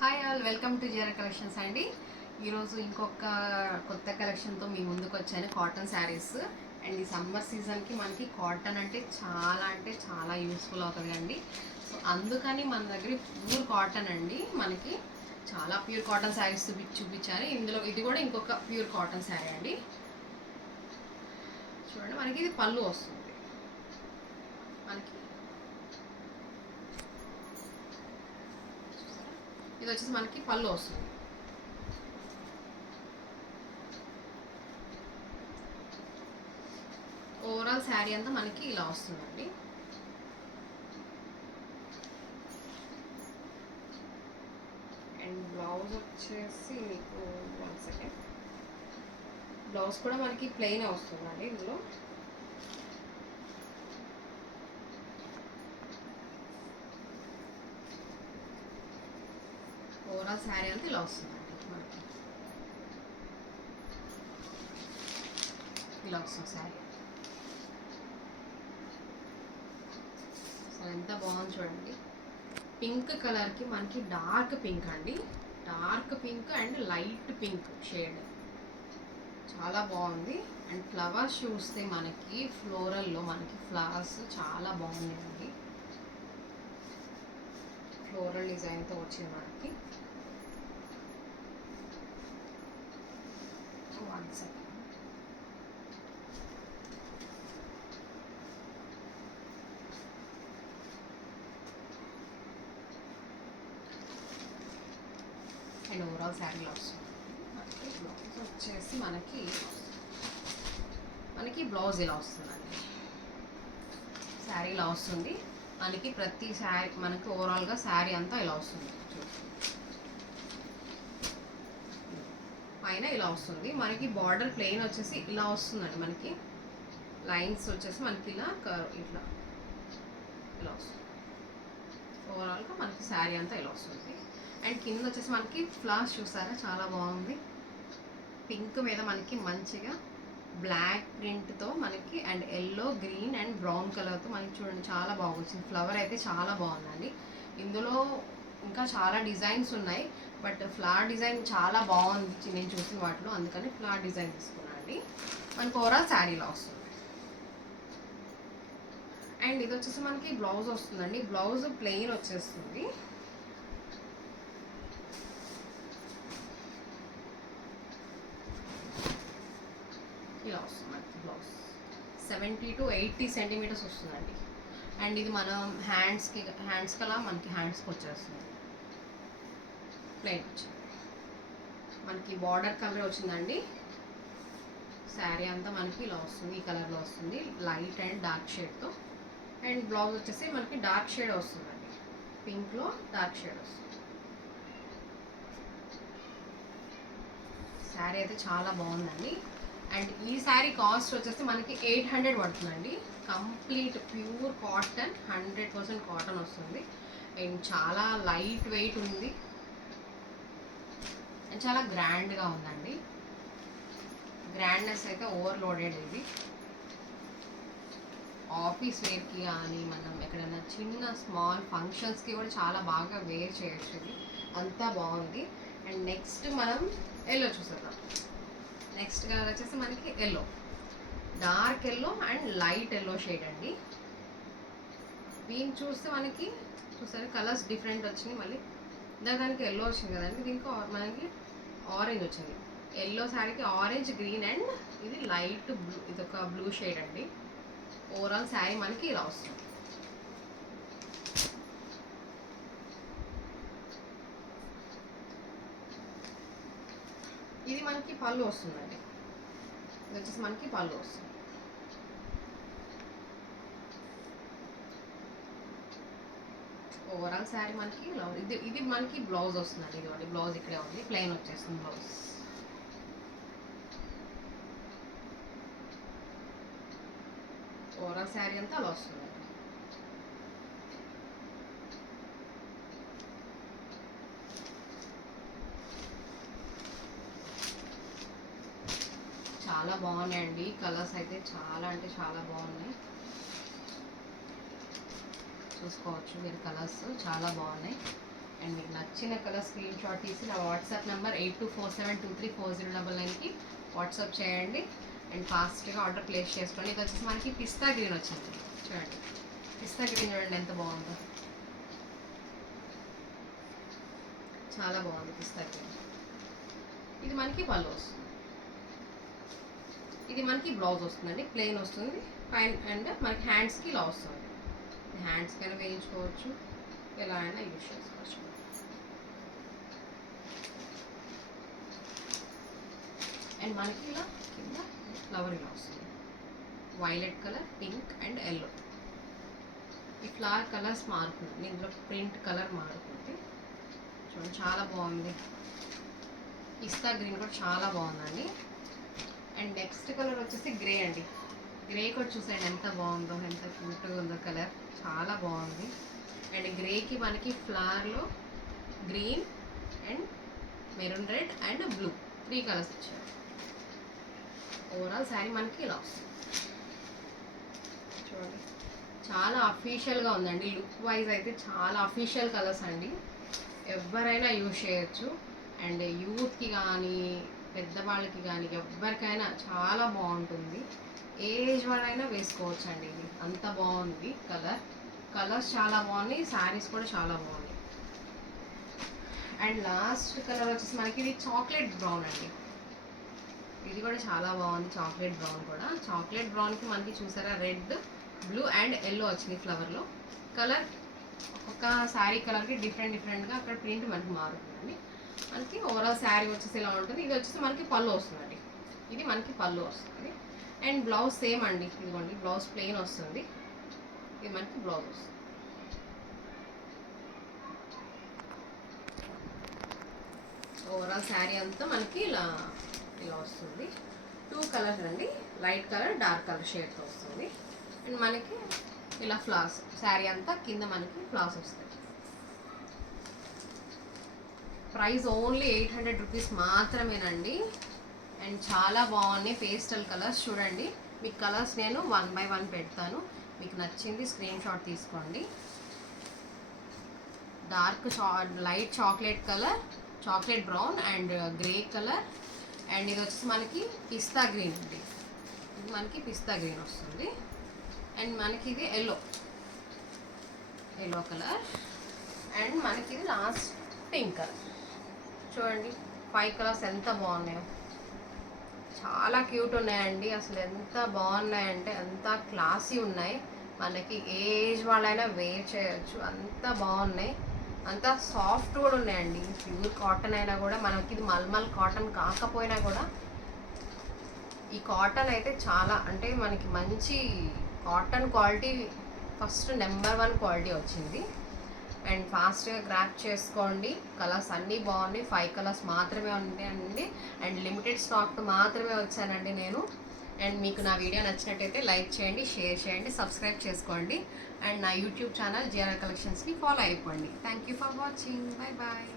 Hi all, welcome to GR collections అండి. ఈరోజు ఇంకొక కొత్త కలెక్షన్తో మీ ముందుకు వచ్చాను. కాటన్ శారీస్ అండ్ ఈ సమ్మర్ సీజన్కి మనకి కాటన్ అంటే చాలా యూస్ఫుల్ అవుతుంది అండి. సో అందుకని మన దగ్గర ప్యూర్ కాటన్ అండి, మనకి చాలా ప్యూర్ కాటన్ శారీస్ చూపించాను. ఇందులో ఇది కూడా ఇంకొక ప్యూర్ కాటన్ శారీ అండి. చూడండి, మనకి ఇది పళ్ళు వస్తుంది. మనకి ఇది వచ్చేసి మనకి పళ్ళు వస్తుంది. ఓవరాల్ శారీ అంతా మనకి ఇలా వస్తుందండి. అండ్ బ్లౌజ్ వచ్చేసి మీకు 1 సెకండ్, బ్లౌజ్ కూడా మనకి ప్లెయిన్ వస్తుందండి. ఇందులో ఓవరాల్ శారీ అంతా ఇలా వస్తుందండి. మనకి ఇలా వస్తుంది శారీ. సో ఎంత బాగుంది చూడండి. పింక్ కలర్కి మనకి డార్క్ పింక్ అండి, dark pink and light pink shade, చాలా బాగుంది. అండ్ ఫ్లవర్స్ చూస్తే మనకి ఫ్లోరల్లో మనకి ఫ్లవర్స్ చాలా బాగున్నాయండి. ఫ్లోరల్ డిజైన్తో వచ్చింది మనకి. 1 సెకండ్. అండ్ ఓవరాల్ శారీలో వస్తుంది. బ్లౌజ్ వచ్చేసి మనకి బ్లౌజ్ ఇలా వస్తుందండి. శారీ ఇలా వస్తుంది మనకి. ప్రతి శారీ మనకి ఓవరాల్గా శారీ అంతా ఇలా వస్తుంది. పైన ఇలా వస్తుంది మనకి. బార్డర్ ప్లెయిన్ వచ్చేసి ఇలా వస్తుందండి. మనకి లైన్స్ వచ్చేసి మనకి ఇలా ఇట్లా ఇలా వస్తుంది. ఓవరాల్గా మనకి శారీ అంతా ఇలా వస్తుంది. అండ్ కింద వచ్చేసి మనకి ఫ్లవర్స్ చూసారా, చాలా బాగుంది. పింక్ మీద మనకి మంచిగా బ్లాక్ ప్రింట్తో మనకి and yellow, green and brown కలర్తో మనకి చూడండి, చాలా బాగుంది. ఫ్లవర్ అయితే చాలా బాగుందండి. ఇందులో ఇంకా చాలా డిజైన్స్ ఉన్నాయి, బట్ ఫ్లవర్ డిజైన్ చాలా బాగుంది నేను చూసిన వాటిలో, అందుకని ఫ్లవర్ డిజైన్ తీసుకున్నాను అండి. మనకి ఓవరాల్ శారీలో వస్తుంది. అండ్ ఇది వచ్చేసి మనకి బ్లౌజ్ వస్తుందండి. బ్లౌజ్ ప్లెయిన్ వచ్చేస్తుంది. ఇలా వస్తుంది మనకి బ్లౌజ్. 70 to 80 సెంటీమీటర్స్ వస్తుందండి. అండ్ ఇది మనం హ్యాండ్స్కి అలా మనకి హ్యాండ్స్కి వచ్చేస్తుంది. ప్లెయిన్ వచ్చింది మనకి. బార్డర్ కలర్ వచ్చిందండి. శారీ అంతా మనకి ఇలా వస్తుంది, ఈ కలర్లో వస్తుంది, లైట్ అండ్ డార్క్ షేడ్తో. అండ్ బ్లౌజ్ వచ్చేసి మనకి డార్క్ షేడ్ వస్తుందండి, పింక్లో డార్క్ షేడ్ వస్తుంది. శారీ అయితే చాలా బాగుందండి. అండ్ ఈ శారీ కాస్ట్ వచ్చేసి మనకి 800 పడుతుందండి. కంప్లీట్ ప్యూర్ కాటన్, 100% కాటన్ వస్తుంది. అండ్ చాలా లైట్ వెయిట్ ఉంది అండ్ చాలా గ్రాండ్గా ఉందండి. గ్రాండ్నెస్ అయితే ఓవర్లోడెడ్. ఇది ఆఫీస్ వేర్కి కానీ మనం ఎక్కడైనా చిన్న స్మాల్ ఫంక్షన్స్కి కూడా చాలా బాగా వేర్ చేయొచ్చు. ఇది అంతా బాగుంది. అండ్ నెక్స్ట్ మనం ఎల్లో చూసేద్దాం. నెక్స్ట్ కలర్ వచ్చేసి మనకి yellow, dark yellow and light yellow shade అండి. దీన్ని చూస్తే మనకి చూసారు కలర్స్ డిఫరెంట్ వచ్చినాయి. మళ్ళీ దానికి ఎల్లో వచ్చింది కదండి, దీనికి మనకి ఆరెంజ్ వచ్చింది. ఎల్లో శారీకి ఆరెంజ్, గ్రీన్ అండ్ ఇది లైట్ బ్లూ, ఇది ఒక బ్లూ షేడ్ అండి. ఓవరాల్ శారీ మనకి ఇలా వస్తుంది. ఇది మనకి పళ్ళు వస్తుందండి. ఇది వచ్చేసి మనకి పళ్ళు వస్తుంది. ఓవరాల్ శారీ మనకి ఇలా ఇది మనకి బ్లౌజ్ వస్తుందండి. ఇది బ్లౌజ్ ఇక్కడే ఉంది, ప్లెయిన్ వచ్చేస్తుంది బ్లౌజ్. ఓవరాల్ శారీ అంతా అలా వస్తుందండి. చాలా బాగున్నాయండి కలర్స్ అయితే, చాలా అంటే చాలా బాగున్నాయి. చూసుకోవచ్చు మీరు, కలర్స్ చాలా బాగున్నాయి. అండ్ మీకు నచ్చిన కలర్ స్క్రీన్ షాట్ తీసి నా వాట్సాప్ నెంబర్ 8247234099కి వాట్సాప్ చేయండి. అండ్ ఫాస్ట్గా ఆర్డర్ ప్లేస్ చేసుకోండి. ఇది వచ్చేసి మనకి పిస్తా గ్రీన్ వచ్చింది. చూడండి పిస్తా గ్రీన్ చూడండి ఎంత బాగుందో, చాలా బాగుంది పిస్తా గ్రీన్. ఇది మనకి పళ్ళు వస్తుంది, ఇది మనకి బ్లౌజ్ వస్తుందండి, ప్లెయిన్ వస్తుంది పైన. అండ్ మనకి హ్యాండ్స్కి ఇలా వస్తుంది, హ్యాండ్స్కి అయినా వేయించుకోవచ్చు, ఎలా అయినా యూజ్ చేసుకోవచ్చు. అండ్ మనకి ఇలా కింద ఫ్లవర్ ఇలా వస్తుంది, violet colour, pink and yellow. ఈ ఫ్లవర్ కలర్స్ మారుతుంది, ఇందులో ప్రింట్ కలర్ మారుతుంది. చూడండి చాలా బాగుంది. పిస్తా గ్రీన్ కూడా చాలా బాగుందండి. అండ్ నెక్స్ట్ కలర్ వచ్చేసి గ్రే అండి. గ్రే కూడా చూసేయండి ఎంత బాగుందో, ఎంత క్యూట్గా ఉందో కలర్, చాలా బాగుంది. అండ్ గ్రేకి మనకి ఫ్లవర్లో green and maroon red and blue 3 colours ఇచ్చారు. ఓవరాల్ శారీ మనకి ఇలా వస్తుంది. చూడండి చాలా అఫీషియల్గా ఉందండి, లుక్ వైజ్ అయితే చాలా అఫీషియల్ కలర్స్ అండి, ఎవరైనా యూజ్ చేయొచ్చు. అండ్ యూత్కి కానీ పెద్దవాళ్ళకి కానీ ఎవరికైనా చాలా బాగుంటుంది, ఏజ్ వాళ్ళైనా వేసుకోవచ్చు అండి. ఇది అంత బాగుంది కలర్స్ చాలా బాగున్నాయి, శారీస్ కూడా చాలా బాగున్నాయి. అండ్ లాస్ట్ కలర్ వచ్చేసి మనకి ఇది చాక్లెట్ బ్రౌన్ అండి. ఇది కూడా చాలా బాగుంది, చాక్లెట్ బ్రౌన్ కూడా. చాక్లెట్ బ్రౌన్కి మనకి చూసారా రెడ్, బ్లూ అండ్ ఎల్లో వచ్చింది ఫ్లవర్లో. కలర్ ఒక్కొక్క శారీ కలర్కి డిఫరెంట్గా అక్కడ ప్రింట్ మనకి మారుతుందండి. మనకి ఓవరాల్ శారీ వచ్చేసి ఇలా ఉంటుంది. ఇది వచ్చేసి మనకి పళ్ళు వస్తుందండి, ఇది మనకి పళ్ళు వస్తుంది. అండ్ బ్లౌజ్ సేమ్ అండి, ఇదిగోండి బ్లౌజ్ ప్లెయిన్ వస్తుంది, ఇది మనకి బ్లౌజ్ వస్తుంది. ఓవరాల్ శారీ అంతా మనకి ఇలా వస్తుంది. 2 కలర్స్ అండి, లైట్ కలర్ డార్క్ కలర్ షేడ్తో వస్తుంది. అండ్ మనకి ఇలా ఫ్లవర్స్ శారీ అంతా కింద మనకి ఫ్లవర్స్ వస్తాయి. ప్రైస్ ఓన్లీ 800 రూపీస్ మాత్రమేనండి. అండ్ చాలా బాగున్నాయి పేస్టల్ కలర్స్. చూడండి మీకు కలర్స్ నేను 1 by 1 పెడతాను, మీకు నచ్చింది స్క్రీన్ షాట్ తీసుకోండి. Light chocolate colour, chocolate brown and grey colour. And ఇది వచ్చేసి మనకి పిస్తా గ్రీన్ అండి, ఇది మనకి పిస్తా గ్రీన్ వస్తుంది. అండ్ మనకి ఇది ఎల్లో కలర్. అండ్ మనకి ఇది లాస్ట్ పింక్ కలర్. చూడండి 5 కలర్స్ ఎంత బాగున్నాయో, చాలా క్యూట్ ఉన్నాయండి. అసలు ఎంత బాగున్నాయంటే అంత క్లాసీ ఉన్నాయి, మనకి ఏజ్ వాళ్ళైనా వేర్ చేయొచ్చు, అంత బాగున్నాయి. అంత సాఫ్ట్ కూడా ఉన్నాయండి, ప్యూర్ కాటన్ అయినా కూడా. మనకి ఇది మల్మల్ కాటన్ కాకపోయినా కూడా ఈ కాటన్ అయితే చాలా అంటే మనకి మంచి cotton quality, first number 1 quality వచ్చింది. అండ్ ఫాస్ట్గా గ్రాప్ చేసుకోండి. కలర్స్ అన్నీ బాగున్నాయి, 5 కలర్స్ మాత్రమే ఉన్నాయండి. అండ్ లిమిటెడ్ స్టాక్ మాత్రమే వచ్చానండి నేను. అండ్ మీకు నా వీడియో నచ్చినట్టయితే లైక్ చేయండి, షేర్ చేయండి, సబ్స్క్రైబ్ చేసుకోండి. అండ్ నా యూట్యూబ్ ఛానల్ జిఆర్ఆర్ కలెక్షన్స్ని ఫాలో అయిపోండి. Thank you for watching, bye bye.